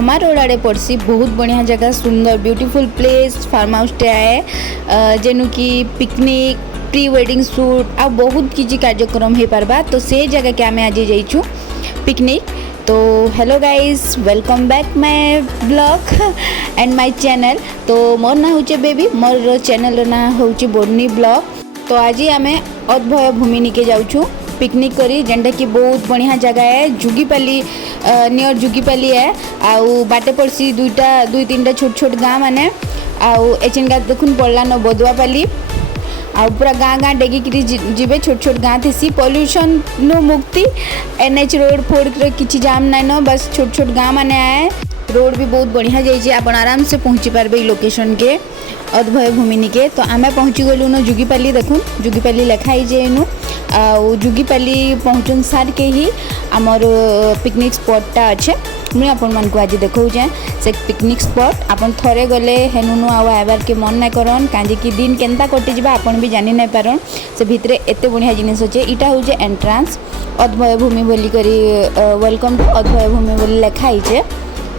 धमा road आड़े पड़सी। बहुत बढ़िया जगह, सुंदर ब्यूटीफुल प्लेस, फार्म हाउस टे आए जेनु कि पिकनिक, प्री वेडिंग शूट आ बहुत किसी कार्यक्रम हो पारबा। तो से जगह के आम आज जाइछु पिकनिक। तो hello guys, welcome back my blog and my channel. तो मोर ना होचे बेबी, मोर चैनल ना होचे बोर्नी ब्लॉग। तो आज आम अद्भय भूमि निके जाऊँ पिकनिक करी, जेनटा कि बहुत बढ़िया जगह है। जुगीपाली नियर जुगीपाली है। आउ बाटे पड़सी दुई तीन छोट छोट गाँ माने। आउ एचिनका देखुन पड़ला न बदुआपाली। आउ पूरा गाँ डेगिकी जीवे, छोट छोट गाँ थी। पॉल्यूशन नु मुक्ति, एनएच रोड फोड़ किसी जाम नाइन, बस छोट छोट गाँ माने आए। रोड भी बहुत बढ़िया जाइए, आप आराम से पहुँची पार्बे लोकेशन के अद्भय भूमि के। तो आम पहुँची गलु न जुगीपाली। देखुन जुगीपाली लिखाई जे नु जुगीपाली पहुँचन सार के ही आमर पिकनिक स्पॉटा अच्छे। मुझे आपण मानक आज देखा से पिकनिक स्पॉट। आपन थरे गले हेनु आबार के मन ना करन, कहीं कि दिन केनता कटिजा आपन भी जानी नहीं पारन। से भितर एत बढ़िया जिनिस अच्छे। इटा हूँ एंट्रांस अद्भय भूमि बोली करी, वेलकम टू अद्भय भूमि बोली लिखाई है।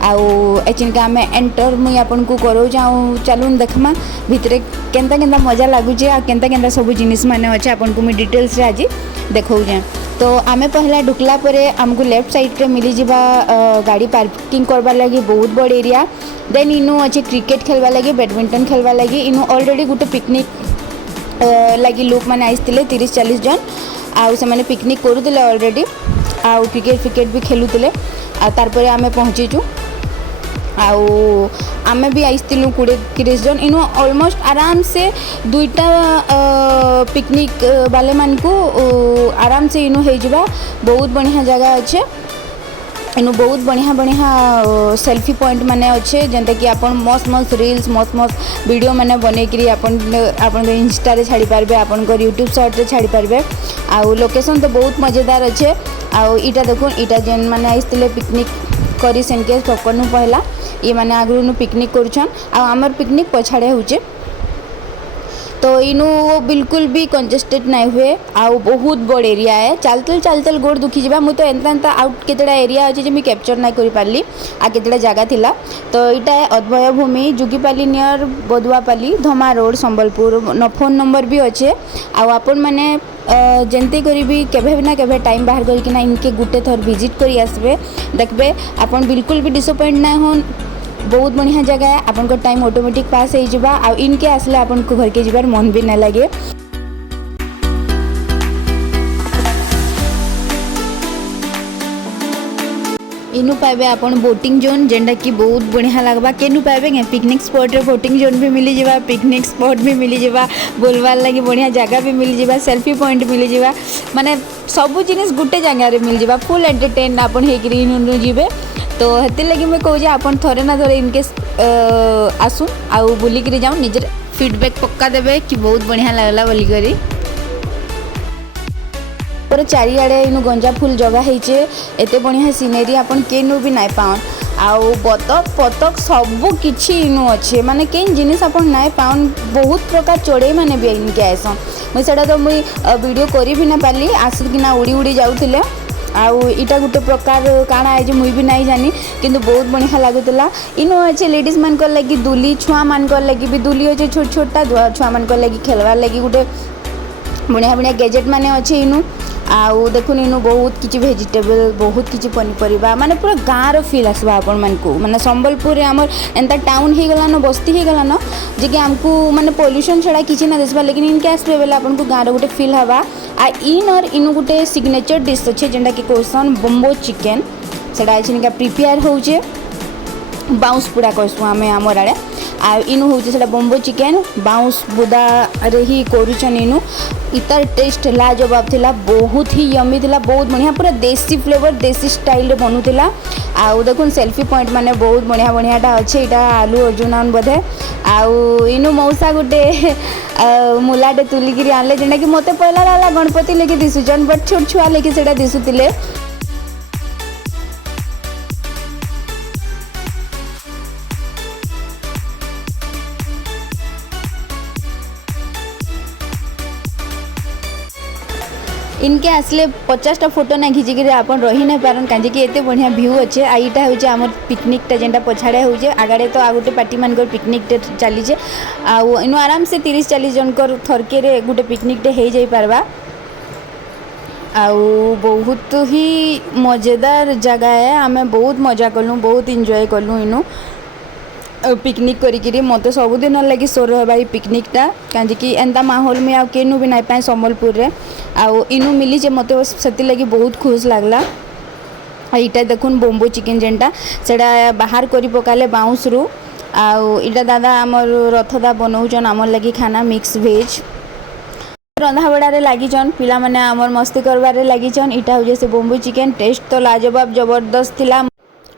आउ एचिनका आम एंटर मुई आपन को करो जाऊँ, चलून देखमा भितर केनता केनता मजा लगुचे आ केनता केनता सब जिनिस माने अच्छे आपन को मुई डिटेल्स रे आज देखौजे। तो आमे पहला ढुकला परे आमको लेफ्ट साइड रे मिली जिबा गाड़ी पार्किंग करबा लगी बहुत बड़ एरिया। देन इनु अच्छे क्रिकेट खेलवा लगी, बैडमिंटन खेलवा लगी। इनु ऑलरेडी गोटे पिकनिक लगी लोक मैंने आसते 30-40 जन। आउ से मैंने पिकनिक करूले ऑलरेडी। आउ क्रिकेट भी खेलुले। तारपरे आमे पहुँचीचु। आउ आमे भी आइलु 20-30 जन। इनु ऑलमोस्ट आराम से दुईटा पिकनिक वाले मान को आराम से इनु हो जावा। बहुत बढ़िया जगह अच्छे। इनु बहुत बढ़िया बढ़िया सेल्फी पॉइंट माने अच्छे, जेनटा कि आपन मस्त मस्त रील्स मस्त वीडियो माने बनेकरी आपन इंस्टा रे छाड़ी पारबे, आपन को यूट्यूब शॉर्ट रे छाड़ी पारबे। आउ लोकेशन तो बहुत मजेदार अच्छे। आउ इटा देखुन, इटा जेन माने आइसतिले पिकनिक करी सेनके सकनु पहला ये माने आगु पिकनिक करुछन। आ हमर पिकनिक पछाड़े होचे। तो इनु बिल्कुल भी कंजेस्टेड नहीं हुए। आउ बहुत बड़ एरिया है। चलतल गोड़ दुखी जावा। मुई तो एंता आउट केतेडा एरिया अच्छे जो मुझे कैप्चर नहीं करि पारली आ केतेडा जगह थिला। तो इटा है अद्भय भूमि, Jugipali near Baduapali, Dhama road, Sambalpur. Phone number भी अच्छे। आउ आपण माने जेनते करी भी केभे ना केभे टाइम बाहर करके इनके गुटे थर विजिट करी आसबे, देखबे आपण बिल्कुल भी डिसअपॉइंट ना होन। बहुत बढ़िया जगह है। आपन को टाइम ऑटोमेटिक पास हो जावा। आ इनके आसले आपन को घर के जीवार मन भी ना लगे। इनु पाइबे आपन बोटिंग जोन, जेनटा कि बहुत बढ़िया लगवा। केनु पाइबे पिकनिक स्पॉट रे बोटिंग जोन भी मिली जावा, पिकनिक स्पॉट भी मिली जावा, बोलवार लगी बढ़िया जगह भी मिली जावा, सेल्फी पॉइंट मिली जावा। माने सब जिनिस गुटे जगह रे मिल जावा। फुल एंटरटेन आपन हेकरी इनु जीवे। तो हेतिर लगी मैं कहूँ आपन थरे ना थरे इनके आसुन आउ बुलिक जाऊँ, निजर फीडबैक पक्का देवे कि बहुत बढ़िया लगला बोली करी। पर चारिआडे इनु गंजा फुल जगह होइचे। एते बढ़िया सीनेरी आपन केनु भी नाइ पाउन। आउ बतक पतक सबू किछि इनु अच्छे। माने केन जिनिस आपन नाइ पाउन। बहुत प्रकार चढ़ई माने भी इनके आइसन। मुई सेटा तो मुई वीडियो करी भी ना पाली, आसिकिना उड़ी उड़ी जाउथिले। आउ इटा गोटे प्रकार काଣା है मुई भी नहीं जानी, किंतु बहुत बढ़िया लगुला। इनु अच्छे लेडीज मान लगी दुली, छुआ मान लगी भी दुली अच्छे, छोट छोटा छुआ मान लगी खेलवार लगी गोटे बढ़िया बढ़िया गैजेट माने अच्छे इनु। आउ देखुन इनु बहुत किछि वेजिटेबल, बहुत किछि पनीपरिबा, माने पूरा गाँव फिल आसबा आपण मानकू। माने संबलपुर रे हमर एंता टाउन हो गला न, बस्ती हो गला न, जे कि हमको माने पॉल्यूशन छड़ा किछि ना देसबा। लेकिन इनके आसबे बेले आपन को गाँव रे गोटे फील हवा। आ इन और इनु गोटे सिग्नेचर डिश अच्छे, जेनटा कि कोसन बम्बो चिकेन। सेटा इनका प्रिपेयर होचे बाउंस पूरा कहसु आमे हमर आड़े। आ इनु होचे सेटा बम्बो चिकेन बाउंस बुदा रे ही करूछन इनु। इतार टेस्ट लाजवाब थिला, बहुत ही यमी थिला, बहुत बढ़िया पूरा देसी फ्लेवर, देसी स्टाइल रे बनुथिला। आउ देखुन सेल्फी पॉइंट माने बहुत बढ़िया बढ़ियाटा अच्छे। इटा आलू अर्जुन बोधे। आउ इनु मौसा गोटे मुलाटे तुलिकी आनले, जेनटा कि मते पहला लाला गणपति लेके दिसुचन, बट छोट छुआ लेके सेटा दिसुतिले। इनके आसले 50टा फोटो ना खिचिक आप रही नहीं पारन कहीं एत बढ़िया व्यू अच्छे आईटा हूँ आम पिकनिकटा जेनटा पछाड़े हो आगे तो आ गोटे पार्टी मान पिकनिकटे चलीजे आनु आराम से 30-40 जनकर थरके गोटे पिकनिकटे हो जाई पारबा। आउ बहुत ही मजेदार जगह है आमे बहुत मजा कलु बहुत एंजॉय कलु इनु पिकनिक करी मत सबुदिन लगी सोर है भाई पिकनिकटा कहीं एंता माहौल में आउ केनु भी नहीं पाए संबलपुर रे आउ इनु मिली जे मत से लगी बहुत खुश लगला। यहाँ देखुन बम्बू चिकेन जेनटा सेटा बाहर करी पकाले बाउंस रु आउ इटा दादा आमर रथदा बनाऊन आमर लगी खाना मिक्स भेज रंधा बड़ारे लगिचन पिला माने आमर मस्ती करबारे लगिचन। इटा हो से बम्बू चिकेन टेस्ट तो लाजवाब जबरदस्त थिला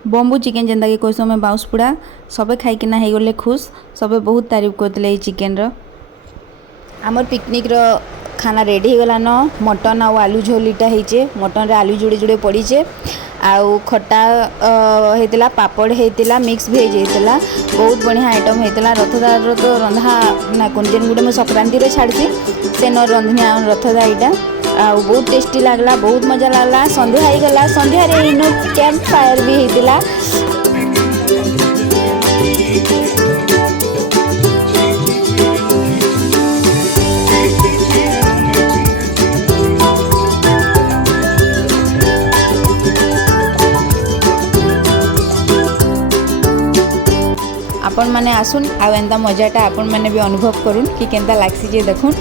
बम्बू चिकेन जेनता कि कोई समय बाउंस पुड़ा सबे खाइकिना हो गले खुश सबे बहुत तारीफ करते चिकेन आमर पिकनिक रो खाना रेडी हो गलान मटन आउ आलू झोल इटा होइचे मटन रे आलू जुड़े जुड़े पड़ीचे आउ खटा होता पापड़ होता मिक्स भेज होता बहुत बढ़िया आइटम होता रथदार तो रंधा ना कौन जेन गुटे मुझे संक्रांति छाड़ी से न रंधनी रथदा यहाँ आ बहुत टेस्टी लगला बहुत मजा लगला संध्या हो गला संध्या रे इनो कैंप फायर भी होता आपण मैंने आसुन आंता मजाटा आपण मैंने भी अनुभव करूँ कि केंता लागसी जे देखुन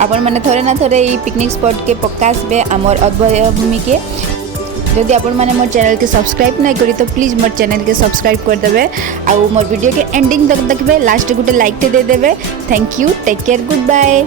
आपण मैंने थोड़े ना थोड़े ये पिकनिक स्पॉट के पक्का आसबे आमर अद्भुत भूमि के जदि आपण मैंने मोर चैनल के सब्सक्राइब नहीं करी तो प्लीज़ मोर चैनल के सब्सक्राइब कर देबे आउ मोर वीडियो के एंडिंग तक देखबे लास्ट गोटे लाइक दे देबे। Thank you take care good bye.